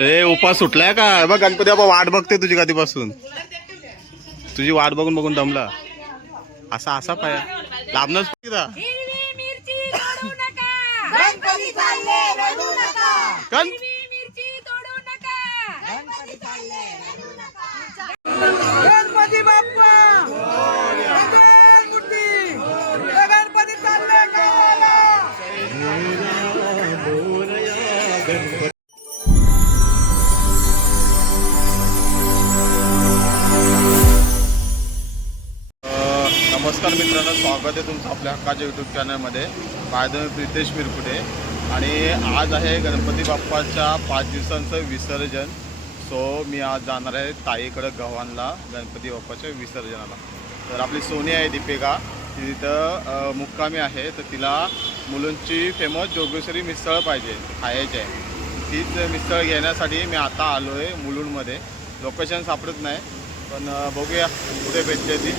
ए उपास सुटलाय का? बघ गणपती बाबा वाट बघते तुझी कधीपासून. तुझी वाट बघून बघून दमला. असा असा पाय. लांबनच गणपती सगळ्यांना स्वागत आहे तुमचं आपल्या हक्काच्या यूट्यूब चॅनलमध्ये माझं मी प्रितेश मिरकुटे. आणि आज आहे गणपती बाप्पाच्या पाच दिवसांचं विसर्जन. सो मी आज जाणार आहे ताईकडं गव्हाणला गणपती बाप्पाच्या विसर्जनाला. तर आपली सोनी आहे दीपिका. ती तिथं मुक्कामी आहे. तर तिला मुलुंची फेमस जोगेश्वरी मिसळ पाहिजे खायची आहे. तीच मिसळ घेण्यासाठी मी आता आलो आहे मुलुंडमध्ये. लोकेशन सापडत नाही. पण बघूया कुठे भेटते ती.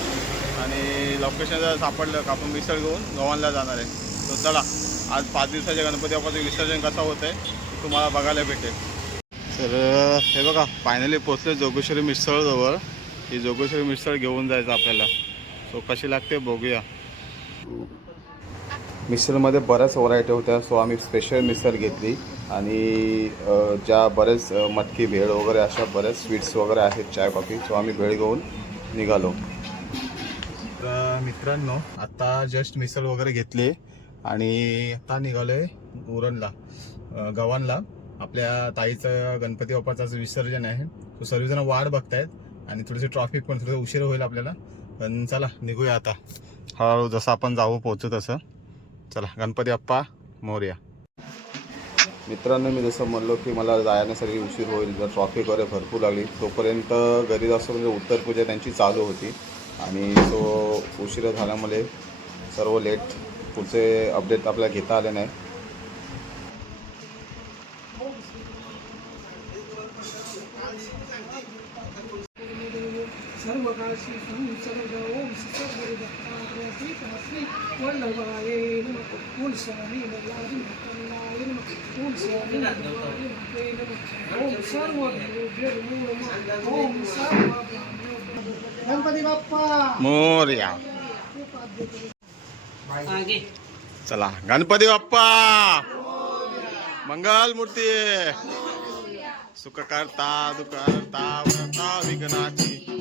आणि लोकेशन जर सापडलं का आपण मिसळ घेऊन गव्हाणला जाणार आहे. तर चला आज पाच दिवसाच्या गणपती बाप्पाचं विसर्जन कसं होतं आहे तुम्हाला बघायला भेटेल. तर हे बघा फायनली पोचले जोगेश्वरी मिसळजवळ ही जोगेश्वरी मिसळ घेऊन जायचं आपल्याला. सो कशी लागते बघूया. मिसळमध्ये बऱ्याच व्हरायटी होत्या. सो आम्ही स्पेशल मिसळ घेतली. आणि ज्या बरेच मटकी भेळ वगैरे अशा बऱ्याच स्वीट्स वगैरे आहेत चाय कॉफी सो आम्ही भेळ घेऊन निघालो. मित्रांनो आता जस्ट मिसळ वगैरे घेतली आणि आता निघालोय उरणला अ, गव्हाणला. आपल्या ताईचं गणपती बाप्पाचं विसर्जन आहे. तो सर्वजण वाट बघतायत आणि थोडीशी ट्रॉफिक पण थोडं उशीर होईल आपल्याला. पण चला निघूया आता. हळूहळू जसं आपण जाऊ पोहोचू तसं. चला गणपती बाप्पा मोर्या. मित्रांनो मी जसं म्हणलो की मला जाण्यासाठी उशीर होईल. जर ट्रॉफिक वगैरे भरपूर लागली तोपर्यंत घरी जास्त म्हणजे उत्तर पूजा त्यांची चालू होती. आणि तो उशीर झाल्यामुळे सर्व लेट पुढचे अपडेट आपल्याला घेता आले नाही. गणपती बाप्पा. मोर्या. चला गणपती बाप्पा. मंगल मूर्ती. सुख करता दुख करता वरता विघ्नाची.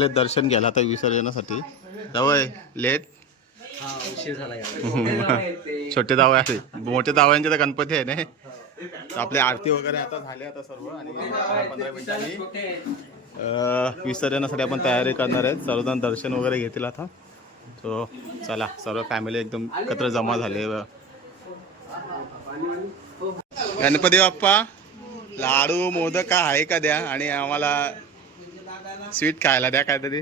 जावयाले दर्शन घ्यायला आता विसर्जनासाठी. जावय लेट. छोटे जावय आहे. मोठे जावयांचे तर गणपती आहे ना आपली आरती वगैरे आता झाली आता सर्व आणि दहा पंधरा मिनिटांनी विसर्जनासाठी आपण तयारी करणार आहेत. सर्वजण दर्शन वगैरे घेतील आता. सो चला सर्व फॅमिली एकदम एकत्र जमा झाले. गणपती बाप्पा लाडू मोदक का आहे का द्या? आणि आम्हाला स्वीट खायला द्या काहीतरी.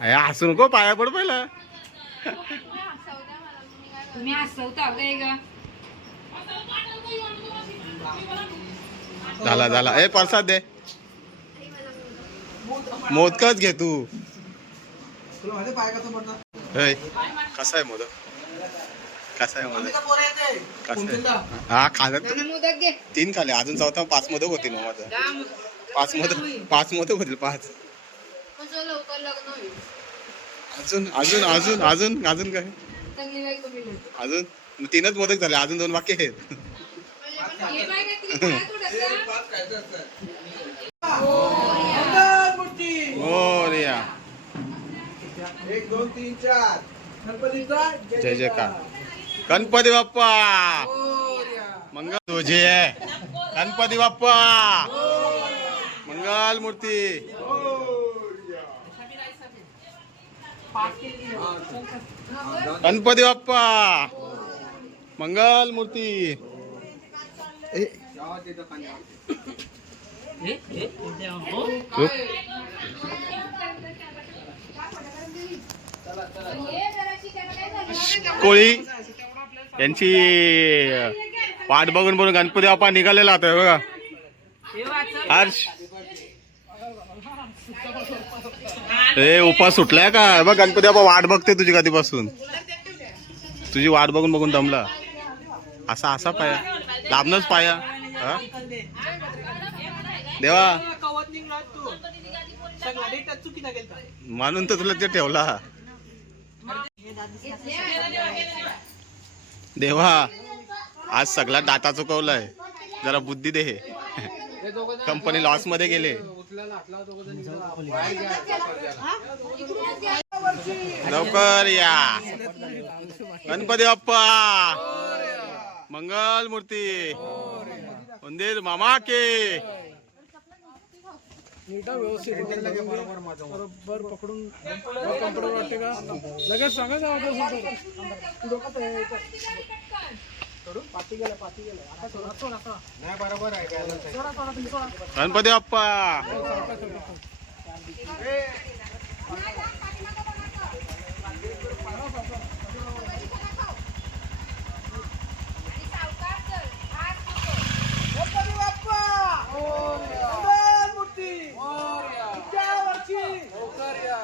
अरे हसू नको पाया पड पहिला. तुम्ही हसवता काय ग. झाला झाला. ए प्रसाद दे. मोदकच घे तू. कसा आहे मोदक? कसा आहे मोदक? कसा आहे? हा तर घे. तीन खाले. अजून चौथा पाच मोदक होतील मग माझं. पाच मोदक पाच मोदक होतील पाच. अजून अजून अजून अजून अजून काय? अजून? तीनच मोदक झाले अजून दोन बाकी आहेत. हे का? गणपतीचा जय जयकार. गणपती बाप्पा. मंगल तुझे गणपती बाप्पा! मंगल मूर्ती. गणपती बाप्पा. मंगल मूर्ती. कोळी. यांची वाट बघून बघून गणपती बाप्पा निघालेला आता बघा. हर्ष. ए उपास सुटलाय का? बघ गणपती बाबा वाट बघते तुझी कधीपासून. तुझी वाट बघून बघून दमला. असा असा पाया. लांबनच पाया. हा? देवा. मानून म्हणून तर तुला ते ठेवला. देवा आज सगळा दाता चुकवलाय जरा बुद्धी दे हे. कंपनी लॉसमध्ये गेले. लवकर या. गणपती बाप्पा. मंगल मूर्ती. मंदिर मामा के बरोबर पकडून वाटते का लगेच सांगा नाही बरोबर आहे गणपती बाप्पा गणपती बाप्पा मंगल मूर्ती पुढच्या वर्षी लवकर या.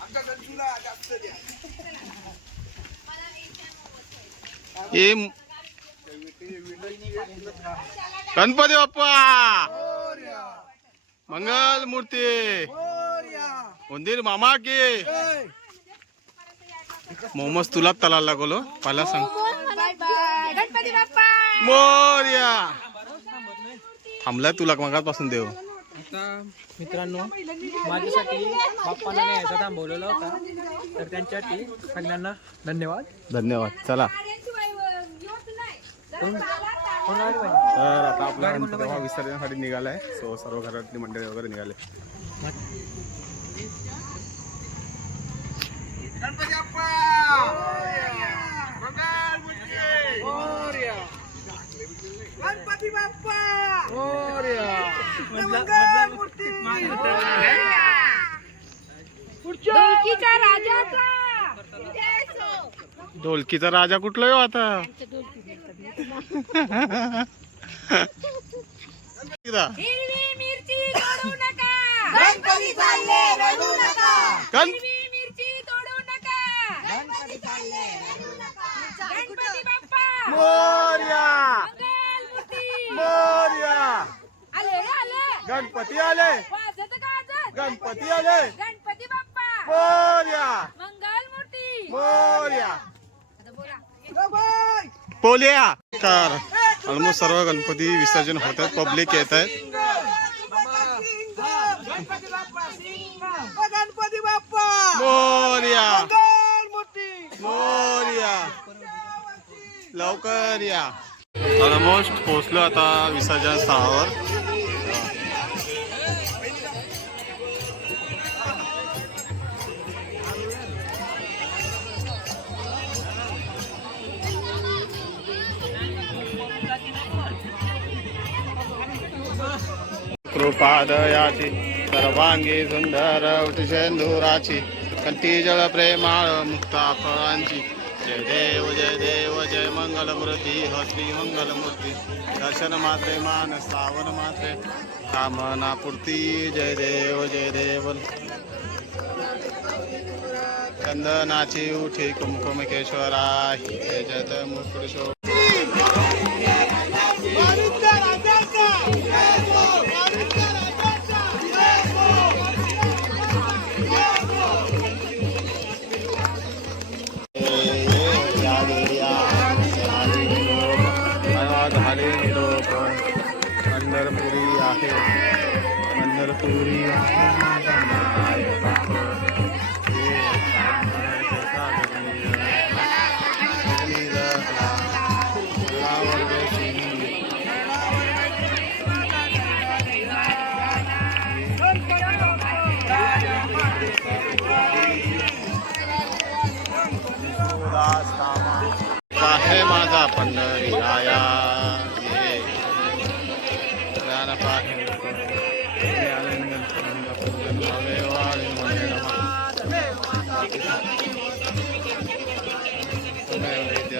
आमच्या गणपतीला जास्त द्या. हे गणपती बाप्पा! मोरया, मंगल मूर्ती! मोरया. मंदिर मामा के. मोमोज तुला तला लागलो पहिला सांग. मोर्या! थांबलाय तुला मगापासून देव. आता मित्रांनो माझ्यासाठी बाप्पाला न्यायचा थांबवलेला होता. तर त्यांच्यासाठी सगळ्यांना धन्यवाद. धन्यवाद. चला गाड्यांशिवाय येत नाही जरा चला, कोण आले बाई? तर आता आपला गणपती विसर्जनासाठी निघालाय. सो सर्व घरातली मंडळी वगैरे निघाले. गणपती बाप्पा! राजाचा ढोलकीचा राजा कुठला येऊ आता? एकदा. हिरवी मिरची तोडू नका. गणपती चालले रडू नका. गण हिरवी मिरची तोडू नका. गणपती चालले रडू नका. गणपती बाप्पा. मोर्या. मंगल मूर्ती मोर्या. आले रे आले. गणपती आले. गणपती आले. गणपती बाप्पा. मोर्या. मंगल मूर्ती मोर्या. पोलिया! कार ऑलमोस्ट सर्व गणपती विसर्जन होतात पब्लिक येत आहेत. गणपती बाप्पा मोर्या. मोर्या. लवकर या. ऑलमोस्ट पोहोचलो आता विसर्जन स्थळावर. कृपादयाची सर्वांगी सुंदर उठशेंदुराची कंठी जळ प्रेमाळ मुक्ता फळांची जय देव जय देव जय मंगलमूर्ती। ह श्री मंगलमूर्ती। दर्शन मात्रे मान श्रावण मात्रे। कामना पूर्ती। जय देव जय देव। चंदनाची उठी कुमकुम केशवरा हे जत आहे माझा पंढरी आया त्वमेव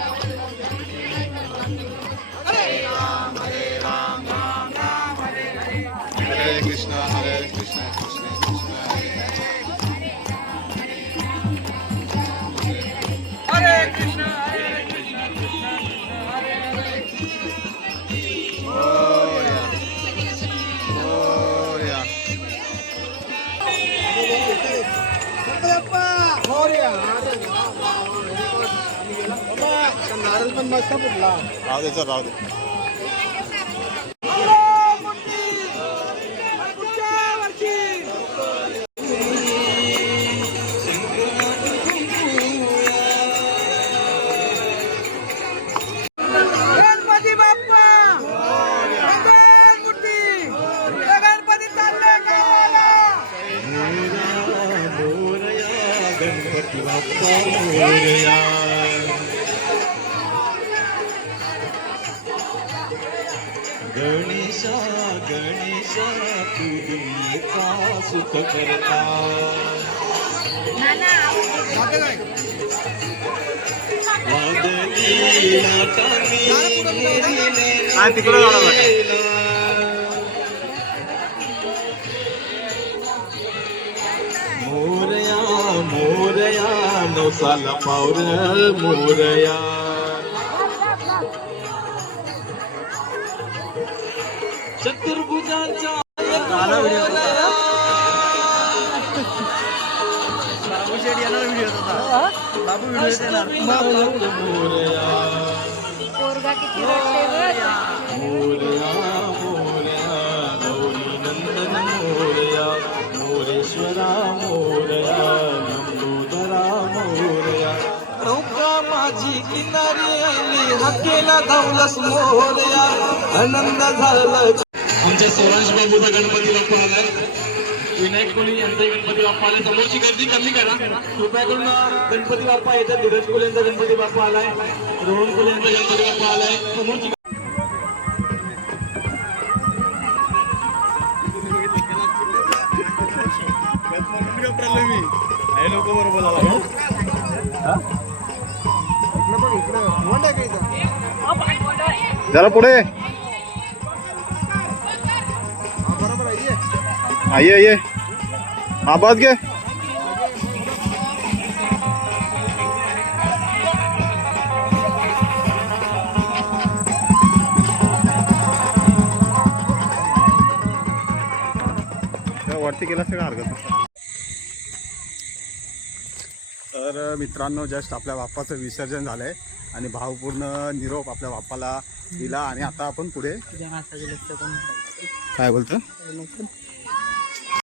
राहू दे चल राहू दे. तिकडे मोरया मोरया नवसाला पावर मोरया. पोरगा किती रडते बघ. मोरया मोरया गौरी नंदन मोरया मोरेश्वरा मोरया नंदोदरा मोरया नौका माझी किनारी आली हाकेला धावलस मोरया आनंद झाला. आमच्या सोरांश बाबूचा गणपती बाप्पा आलाय विनायक कोहली यांचा गणपती बाप्पा आलाय समोरची गर्दी कमी करा. कृपया करून गणपती बाप्पा येतात. धीरज कोहली यांचा गणपती बाप्पा आलाय. रोहन कोहली यांचा गणपती बाप्पा आलाय. समोरची जरा पुढे. आइए आइए हा बस घे वरती हरकत तर मित्रांनो जस्ट आपल्या बाप्पाचं विसर्जन झालं आहे आणि भावपूर्ण निरोप आपल्या बाप्पाला दिला आणि आता आपण पुढे काय बोलतो?